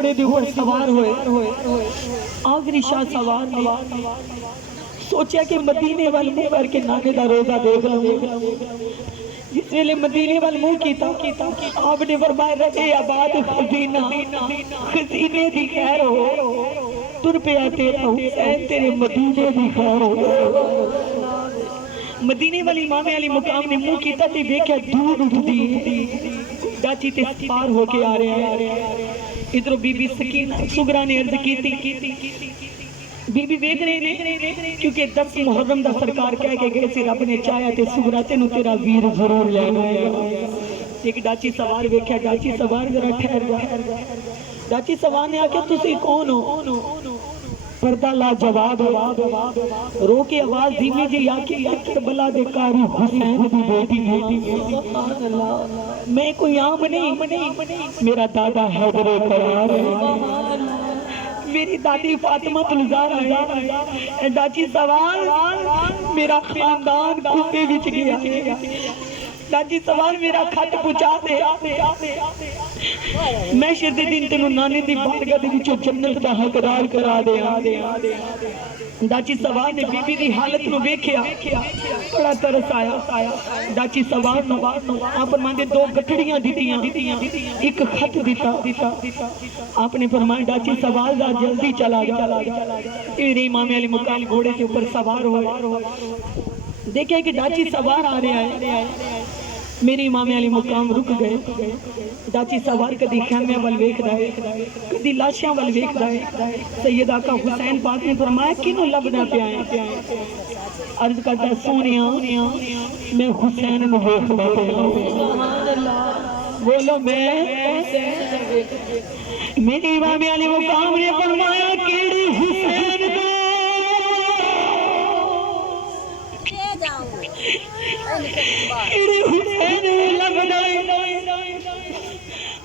घोड़े दे ऊपर सवार होए आखिरी शाह सवार ने सोचा कि मदीने वाल मुंह करके नाने दा रोजा देख लो। जिस वेले मदीने वाल मुंह कीता आपने फरमाया रजे आबाद खजीना खजीने दी खैर हो तुर पिया तेरा हुसैन तेरे मदीने दी खैर हो। मदीने वाली इमाम अली मुकाम ने मुंह कीता ते देखा दूर उठदी डाची ते पार होके आ रहे हैं। इधरों बीबी सकीना सुगरा ने अर्ज की बीबी देख रहे ने क्योंकि 10 मुहर्रम दा सरकार कह के गए सी रब ने चाहया ते सुगरा तेनू तेरा वीर जरूर लेना है। एक डाची सवार वेख्या डाची सवार जरा ठहर जा। डाची सवार ने आख्या तुसी कौन हो? पर्दा ला जवाब रो के आवाज धीमी जी आके करबला दे कारी हुसैन दी बेटी मैं कोई आम नहीं मेरा दादा हैदर करार मेरी दादी फातिमा तुलजार है। डाची सवाल मेरा खानदान कूफे विच गया। डाची सवाल मेरा खत पहुंचा दे मैं शरदे दिन तेनू नानी दी बारगाह दे विचों जन्नत दा हकदार करा दे। डाची सवाल ने बीबी दी हालत नु वेख्या बड़ा तरस आया। डाची सवाल नु आप फरमांदे 2 गठड़ियां दित्तियां एक खत दिता। आपने फरमाया डाची सवाल दा जल्दी चला जा। तेरे इमाम अली मुकाम घोड़े के ऊपर सवार हो देखा कि डाची सवार आ रहा है। मेरे इमाम अली मुकाम रुक गए। डाची सवार कदी खैमे वाल वेखदा है कदी लाशां वाल वेखदा है। सैयद आका हुसैन पाक ने फरमाया किनू लभना पिया है? अर्ज करता सोनिया मैं हुसैन नू वेखदा पिया। बोलो मैं मेरे इमाम अली मुकाम ने फरमाया केड़ी हुसैन को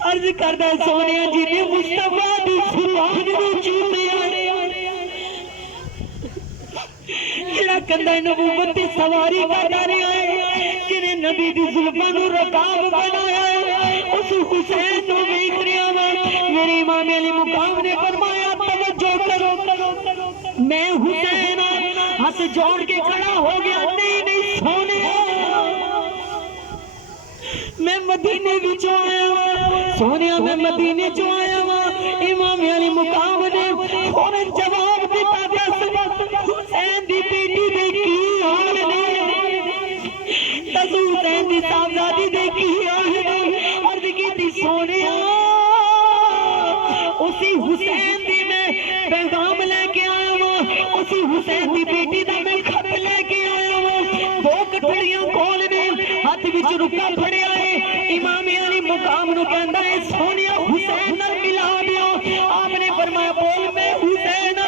अर्ज करदा सोनिया जी ने मुस्तफा दी जुबान नु चूमिया जेड़ा कंधा नबूवत दी सवारी करदा रहा है जिने नबी दी जुल्फां नु रकाब बनाया है उस हुसैन नु वेख रिया वा। मेरे इमाम अली मुकाम ने फरमाया तवज्जो करो मैं हुसैन हाथ जोड़ के खड़ा हो गया। नहीं सोने मैं मदीने विचों आया वा सोने मैं मदीने चो आया वा। इमाम अली मुकाम ने फौरन जवाब दिता हुसैन दी बेटी दे की हाल ने हुसैन दी साहबजादी दे की हाल ने अर्ज कीती सोने उसी हुसैन दी मैं पैगाम लेके आया वा उसी हुसैन दी बेटी दा मैं खत लेके आया वा। 2 कटड़ियां कोल ने हाथ विच रुका फड़िया है। इमाम अली मुकाम नु कहंदा है सोनिया हुसैन नाल मिला दियो। आपने फरमाया बोल मैं हुसैन।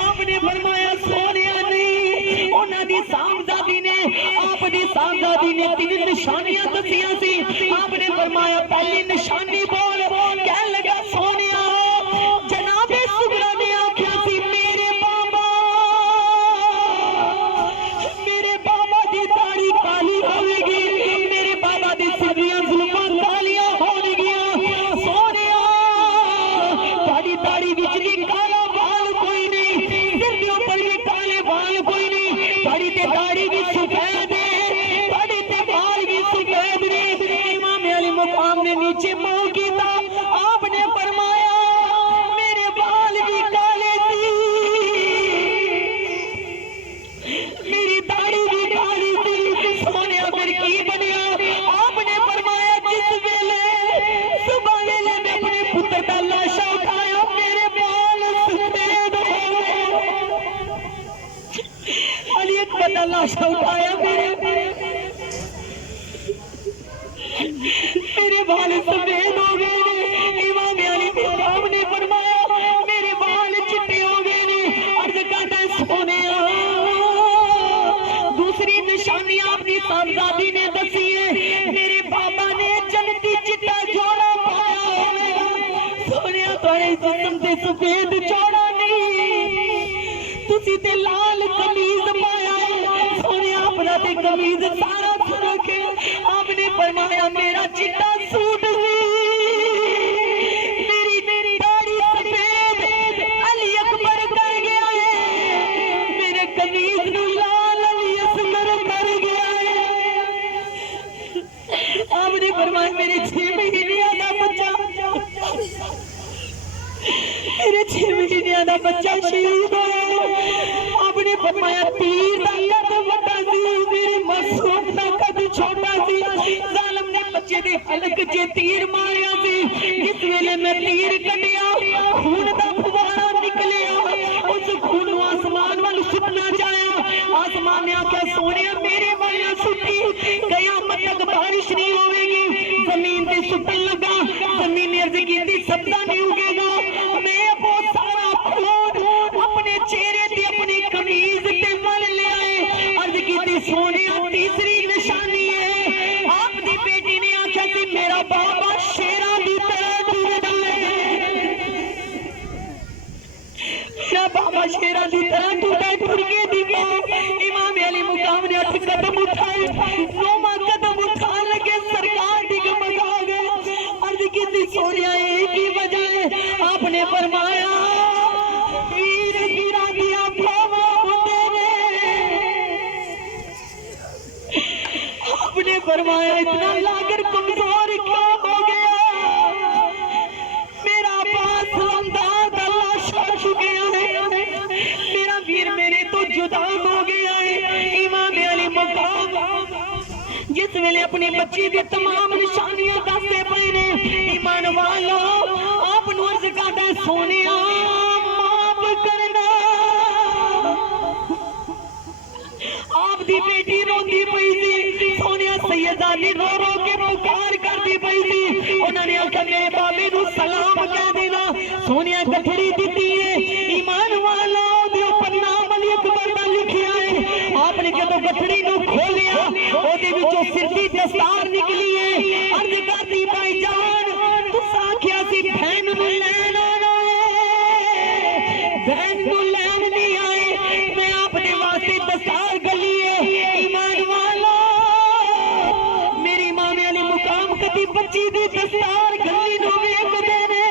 आपने फरमाया सोनिया नहीं उन्हां दी साहबजादी ने आपदी साहबजादी ने 3 निशानियां दसियां सी। आपने फरमाया पहली निशानी बोल कह लगा सोनिया जनाबे सुगरा ने आख्या सी मेरे बाबा दी दाढ़ी काली होवेगी मेरे बाबा दी सिद्धियां जुल्फां कालियां होणगियां। सोनिया ताड़ी दाढ़ी विच भी काला बाल कोई नहीं सिर दे ऊपर भी काले बाल कोई नहीं ताड़ी ते दाढ़ी भी सफेद है ताड़ी ते बाल भी सफेद ने। इमाम अली मुकाम ने नीचे मुंह कीता। आपने फरमाया मेरे बाल भी काले सी मेरी दाढ़ी भी काली सी। सोनिया फिर की बनया? आपने फरमाया जिस वेले सुबह वेले मैं अपने पुत्र का लाशा उठाया मेरे बाल सफेद हो गए। अली अकबर का लाशा उठाया मेरे बाल सफेद हो गए। इमाम अली मुकाम ने फरमाया मेरे बाल चिट्टे हो गए ने। अर्ज करता सोनिया दूसरी निशानी आपकी साहबजादी ने दसी है मेरे बाबा ने जन्नती चिट्टा जोड़ा पाया होगा। सोनिया थोड़े जिस्म से सफेद जोड़ा नहीं तुसी ते लाल कमीज पाया है। सोनिया अपना ते कमीज सारा रखे। आपने फरमाया मेरा चिट्टा सूट मेरी दाढ़ी 6 महीने का बच्चा शहीद होया अपने फरमाया तीर दा कद वड्डा सी मेरे मासूम दा कद छोटा सी जालिम ने बच्चे दे हलक च तीर मारिया सी जिस वेले मैं तीर कटिया खून दा फुवारा निकलिया उस खून नु आसमान वाल सुटना चाहया आसमान ने आख्या सोनिया मेरे माया सुटी कयामत तक बारिश नहीं होगी जमीन पे सुटन लगा जमीन ने अर्ज की सब्जा नहीं उगेगा मैं वो सारा खून अपने चेहरे ते अपनी कमीज पे मल ले आए अर्ज की सोनिया तीसरी निशानी है आपकी बेटी ने आख्या कि मेरा बाबा शेरा दी तरह टुरदा है मेरा बाबा शेरा दी तरह टुरदा टुर के दिखा इमाम अली मुकाम ने 8 कदम उठाए 9वां कदम उठाने लगे सरकार डिगमगा गए अर्ज की सोनिया एक ही वजह है आपने फरमाया तीर गिरा दिया बाबा मुंडे ने आपने फरमाया इतना लाकर कमजोर क्यों हो गया मेरा पास लंदार अल्लाह छोड़ गया है मेरा वीर मेरे तो जुदा हो गया है इमाम अली मुकाम जिस वेले अपनी बच्ची की तमाम निशानियां दसते पे ने ईमान वालो आप अर्ज करदा सोनिया माफ करना आप दी बेटी रोंदी पई सी सोनिया सैयदानी रो रो के पुकार करदी पई सी उन्होंने आख्या मेरे बाबे नु सलाम कह देना सोनिया गठड़ी दी है ईमान वालो दे ऊपर नाम अली अकबर दा लिखिया है आपने जदों गठड़ी नु खोलिया ओदे विचों सिर दी दस्तार निकली है अर्ज करदी भाईजान तुसा आख्या सी बहन नु लैन आना है बहन नु लैन नहीं आए मैं अपने वास्ते दस्तार गली है ईमान वाला मेरी इमाम अली मुकाम कदी बच्ची दी दस्तार गली नु वेखदे ने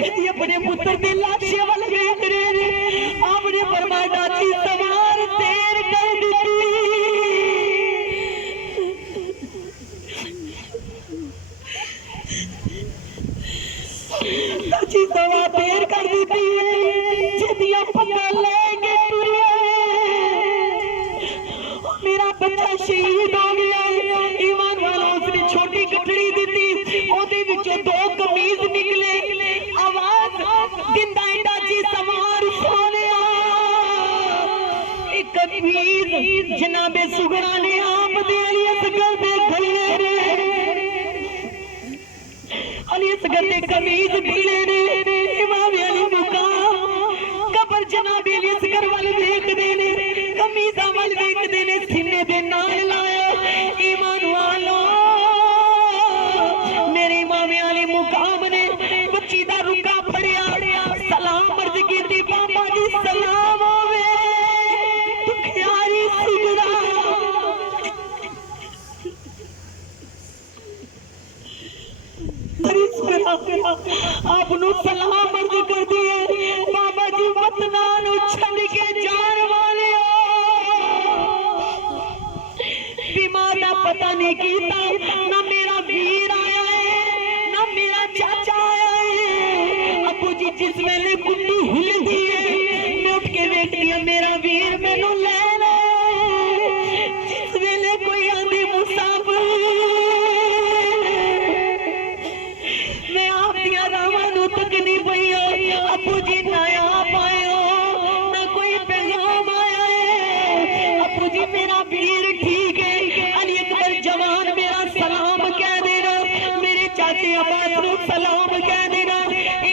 कदी अपने पुत्र दे लाशे वाल वेख रहे ने आपने फरमाया दादी सवार देर कर दी दादी सवार देर कर दी जिदिया पक्का लेके मेरा बच्चा शहीद हो गया ईमान वालों उसने छोटी गठड़ी दी ओदे विचों 2 कमीज निकले आवाज दिंदा दादी सवार सोनिया एक कमीज जनाबे सुगरा ने आप दे अली असगर दे गले रे अली असगर दे कमीज ढीले ने इमाम अली मुकाम कबर जनाबे अली असगर वाल देखदे ने कमीजा वाल देखदे ने सीने दे नाल लाया ईमान वालों मेरे इमाम अली मुकाम ने बच्ची दा रुका फड़िया सलाम अर्ज कीती बाबा जी सलाम होवे दुखियारी सुगरा आप नु सलाम अर्ज कर दिए बाबा जी वतना नु छड़ के जान वाले बीमार का पता नहीं कीता ना मेरा वीर आया है ना मेरा चाचा आया है अबू जी जिस वेले कुंडी हिलदी है मैं उठ के वेखदी हां मेरा वीर मैनू लेना जिस वेले कोई आंदी मुसाफिर मैं आप दिया रावां नू तकनी पई अबू जी ना आप आए हो ना कोई पैगाम आया है अबू जी मेरा वीर ठीक है अली अकबर जवान मेरा सलाम कह देना मेरे चाचे अब्बास नू सलाम कह देना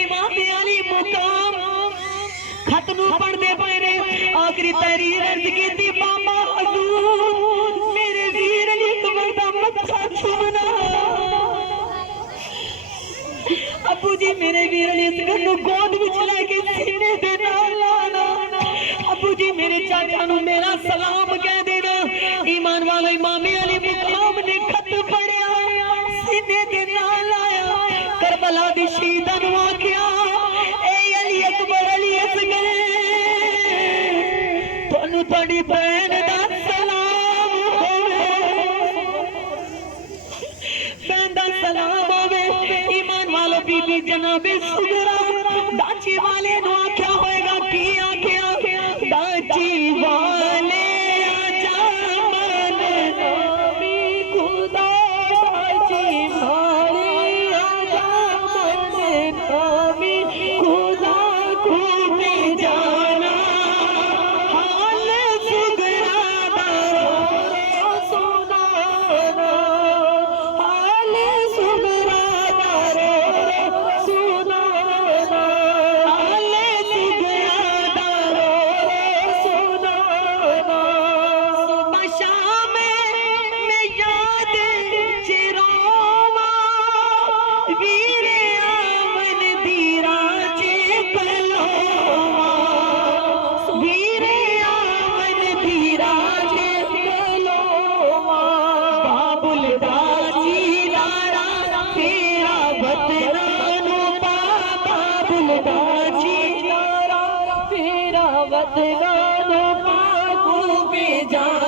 इमाम अली मुकाम खत नू पढ़दे पे ने आखिरी तहरीर अर्ज कीती बाबा हजूर मेरे वीर अली अकबर दा मत्था छूना अबू जी मेरे वीर अली असगर नू गोद विच लेके सीने दे नाल लाना अबू जी मेरे चाचा नू मेरा सलाम कह देना ईमान वाला इमाम अली मुकाम ने खत पढ़िया सीने दे नाल लाया करबला दी शहीदां नू आख्या ए अली अकबर अली असगर तुहानू तुहाडी बहन दा सलाम होवे बहन दा सलाम होवे ईमान वालो बीबी जनाबे सुगरा दाची वाले नु आख्या होएगा की आख्या दाची वाले आजा मन नबी खुदा दाची वाले आजा मन नबी खुदा खूब जाना हाल सुगरा दारो सुनाना हाल सुगरा दारो सुनाना हाल सुगरा दारो सुनाना सुबह शाम में याद चिरोमा वीर आवन धीराजे कलोमा वीर आवन धीराजे कलोमा बाबुल दाची लारा तेरा वतनानु पा बाबुल दाची लारा तेरा वतनानु पा खूबे जाना